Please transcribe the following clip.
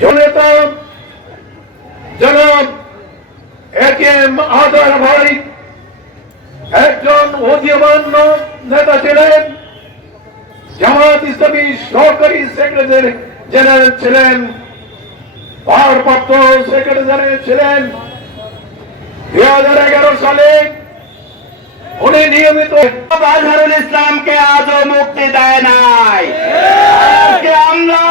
জনতা জনাব একেএম আদার ভাই। একজন অধীমান নেতা ছিলেন জামাত ইসলামী সহকারী সেক্রেটারি জেনারেল ছিলেন, ভারপ্রাপ্ত সেক্রেটারি ছিলেন। দুই হাজার এগারো সালে উনি নিয়মিত আজহারুল ইসলামকে আজও মুক্তি দেয় নাই। আমরা